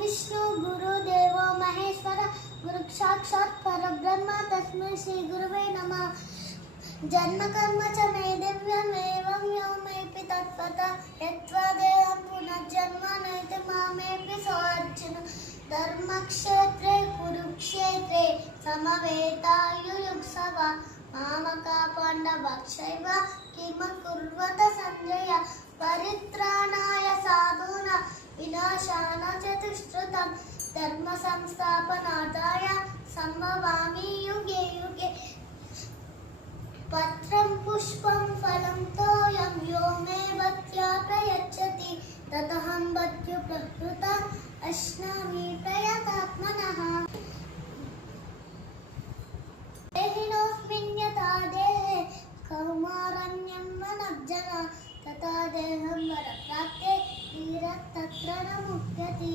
विष्णु गुरुदेवो महेश्वर गुरु साक्षात् परब्रह्म तस्मै श्री गुरुवे नमः। जन्म कर्म च मे दिव्यमेवं यो मेऽपि तत्त्वता यत्त्वा देहं पुनर्जन्म नैति मामेऽपि सोऽर्जुन। धर्मक्षेत्रे कुरुक्षेत्रे समवेतायुयुत्सवा मामका पाण्डवक्षैव किमकुर्वत सञ्जय। परित्राणाय साधूनां विनाशाय च दुष्कृतं धर्म संस्थापनार्थाय सम्भवामि युगे युगे। पत्रं पुष्पं फलं तोयं यो मे भक्त्या प्रयच्छति तदहं भक्त्युपहृता अश्नामि प्रयतात्मनः। देहिनोऽस्मिन् यथा देहे कौमारण्यं वनब्जना तथा देहं वरप्राप्ते धीरस्तत्र न मुह्यति।